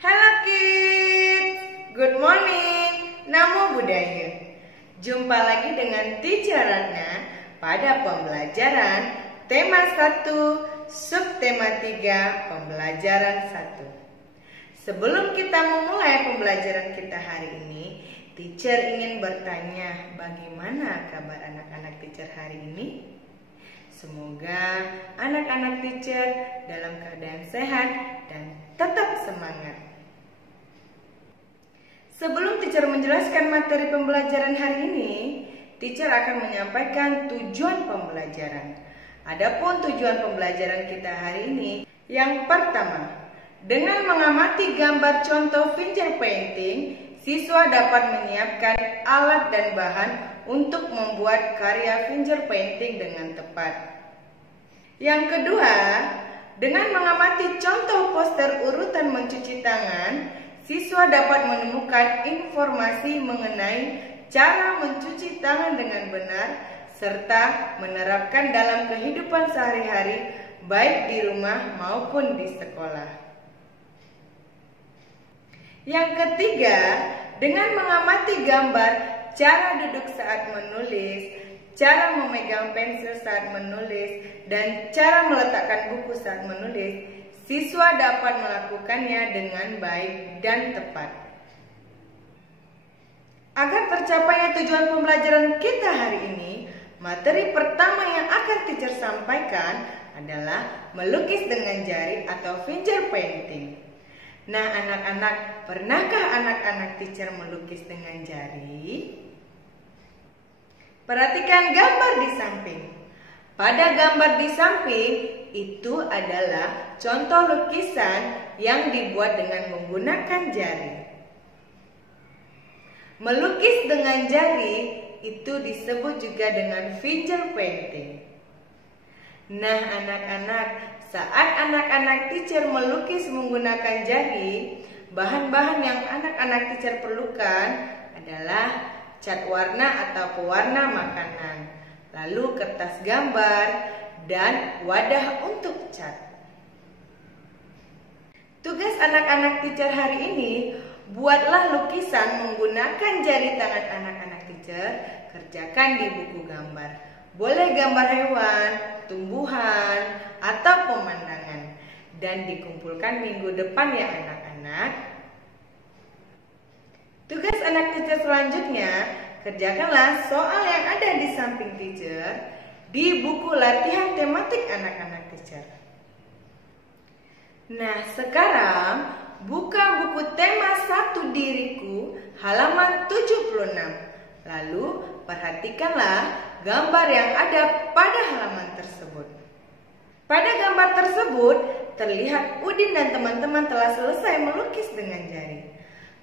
Hello kids, good morning, Namo Buddhaya. Jumpa lagi dengan Teacher Ratna pada pembelajaran tema 1, subtema 3, pembelajaran 1. Sebelum kita memulai pembelajaran kita hari ini, Teacher ingin bertanya bagaimana kabar anak-anak Teacher hari ini? Semoga anak-anak Teacher dalam keadaan sehat dan tetap semangat. Sebelum Teacher menjelaskan materi pembelajaran hari ini, Teacher akan menyampaikan tujuan pembelajaran. Adapun tujuan pembelajaran kita hari ini, yang pertama, dengan mengamati gambar contoh finger painting, siswa dapat menyiapkan alat dan bahan untuk membuat karya finger painting dengan tepat. Yang kedua, dengan mengamati contoh poster urutan mencuci tangan, siswa dapat menemukan informasi mengenai cara mencuci tangan dengan benar serta menerapkan dalam kehidupan sehari-hari baik di rumah maupun di sekolah. Yang ketiga, dengan mengamati gambar cara duduk saat menulis, cara memegang pensil saat menulis, dan cara meletakkan buku saat menulis, siswa dapat melakukannya dengan baik dan tepat. Agar tercapainya tujuan pembelajaran kita hari ini, materi pertama yang akan Teacher sampaikan adalah melukis dengan jari atau finger painting. Nah anak-anak, pernahkah anak-anak Teacher melukis dengan jari? Perhatikan gambar di samping. Pada gambar di samping itu adalah contoh lukisan yang dibuat dengan menggunakan jari. Melukis dengan jari itu disebut juga dengan finger painting. Nah anak-anak, saat anak-anak Teacher melukis menggunakan jari, bahan-bahan yang anak-anak Teacher perlukan adalah cat warna atau pewarna makanan, lalu kertas gambar, dan wadah untuk cat. Tugas anak-anak Teacher hari ini, buatlah lukisan menggunakan jari tangan anak-anak Teacher, kerjakan di buku gambar. Boleh gambar hewan, tumbuhan, atau pemandangan, dan dikumpulkan minggu depan ya anak-anak. Tugas anak Teacher selanjutnya, kerjakanlah soal yang ada di samping Teacher di buku latihan tematik anak-anak Teacher. Nah, sekarang buka buku tema 1 diriku halaman 76. Lalu perhatikanlah gambar yang ada pada halaman tersebut. Pada gambar tersebut terlihat Udin dan teman-teman telah selesai melukis dengan jari.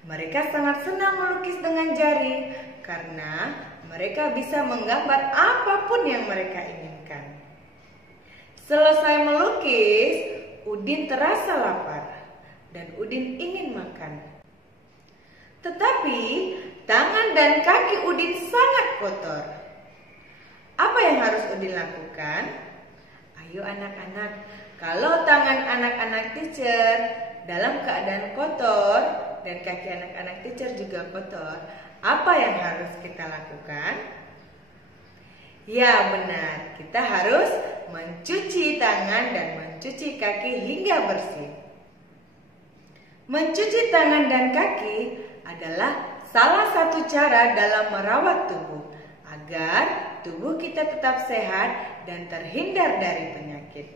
Mereka sangat senang melukis dengan jari karena mereka bisa menggambar apapun yang mereka inginkan. Selesai melukis, Udin terasa lapar dan Udin ingin makan. Tetapi tangan dan kaki Udin sangat kotor. Apa yang harus Udin lakukan? Ayo anak-anak, kalau tangan anak-anak Teacher dalam keadaan kotor dan kaki anak-anak Teacher juga kotor, apa yang harus kita lakukan? Ya benar, kita harus mencuci tangan dan mencuci kaki hingga bersih. Mencuci tangan dan kaki adalah salah satu cara dalam merawat tubuh agar tubuh kita tetap sehat dan terhindar dari penyakit.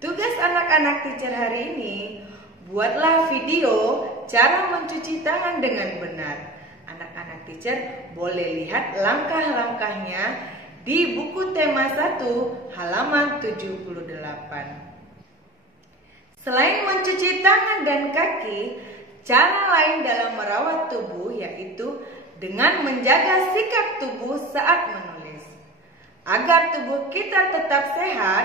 Tugas anak-anak Teacher hari ini, buatlah video cara mencuci tangan dengan benar. Anak-anak Teacher boleh lihat langkah-langkahnya di buku tema 1 halaman 78. Selain mencuci tangan dan kaki, cara lain dalam merawat tubuh yaitu dengan menjaga sikap tubuh saat menulis. Agar tubuh kita tetap sehat,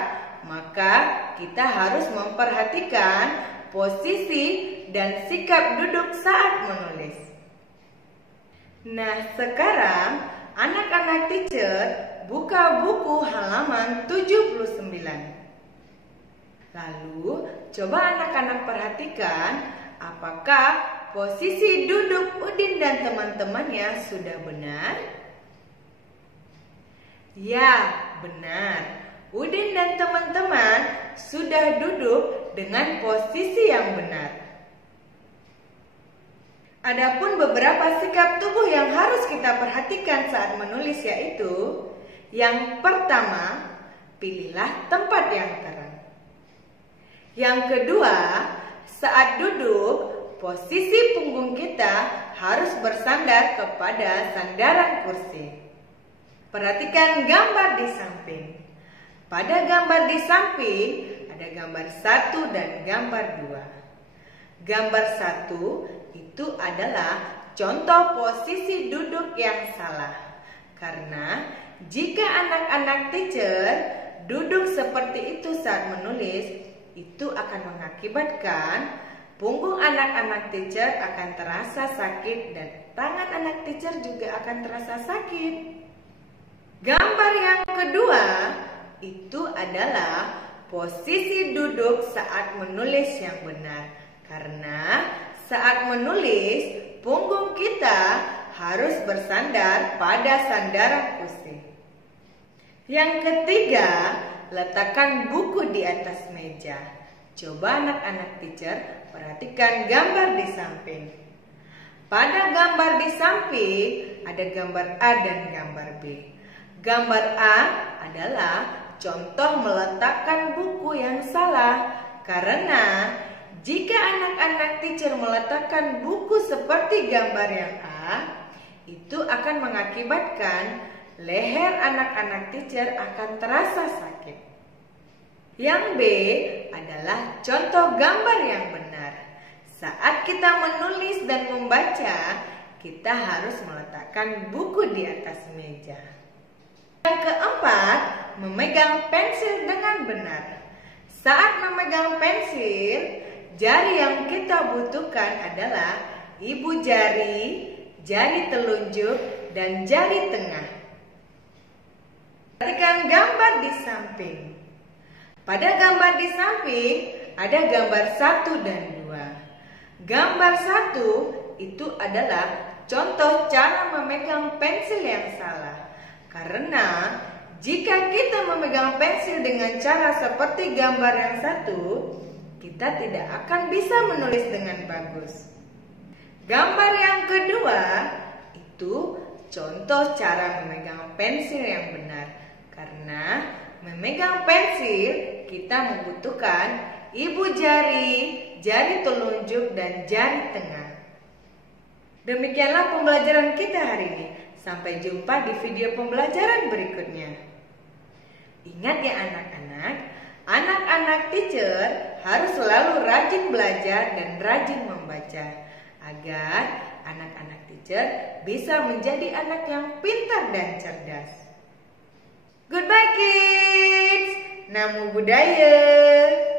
maka kita harus memperhatikan posisi dan sikap duduk saat menulis. Nah, sekarang anak-anak Teacher buka buku halaman 79. Lalu, coba anak-anak perhatikan apakah posisi duduk Udin dan teman-temannya sudah benar? Ya, benar. Udin dan teman-teman sudah duduk dengan posisi yang benar. Adapun beberapa sikap tubuh yang harus kita perhatikan saat menulis yaitu: yang pertama, pilihlah tempat yang terang. Yang kedua, saat duduk, posisi punggung kita harus bersandar kepada sandaran kursi. Perhatikan gambar di samping. Pada gambar di samping ada gambar 1 dan gambar 2. Gambar 1 itu adalah contoh posisi duduk yang salah. Karena jika anak-anak teacher duduk seperti itu saat menulis, itu akan mengakibatkan punggung anak-anak teacher akan terasa sakit dan tangan anak teacher juga akan terasa sakit. Gambar yang kedua itu adalah posisi duduk saat menulis yang benar. Karena saat menulis, punggung kita harus bersandar pada sandaran kursi. Yang ketiga, letakkan buku di atas meja. Coba anak-anak teacher perhatikan gambar di samping. Pada gambar di samping ada gambar A dan gambar B. Gambar A adalah contoh meletakkan buku yang salah. Karena jika anak-anak teacher meletakkan buku seperti gambar yang A, itu akan mengakibatkan leher anak-anak teacher akan terasa sakit. Yang B adalah contoh gambar yang benar. Saat kita menulis dan membaca, kita harus meletakkan buku di atas meja. Yang keempat, memegang pensil dengan benar. Saat memegang pensil, jari yang kita butuhkan adalah ibu jari, jari telunjuk, dan jari tengah. Perhatikan gambar di samping. Pada gambar di samping ada gambar 1 dan 2. Gambar 1 itu adalah contoh cara memegang pensil yang salah. Karena jika kita memegang pensil dengan cara seperti gambar yang 1, kita tidak akan bisa menulis dengan bagus. Gambar yang kedua itu contoh cara memegang pensil yang benar. Karena memegang pensil kita membutuhkan ibu jari, jari telunjuk, dan jari tengah. Demikianlah pembelajaran kita hari ini. Sampai jumpa di video pembelajaran berikutnya. Ingat ya anak-anak, anak-anak teacher harus selalu rajin belajar dan rajin membaca agar anak-anak teacher bisa menjadi anak yang pintar dan cerdas. Goodbye kids, Namo Buddhaya.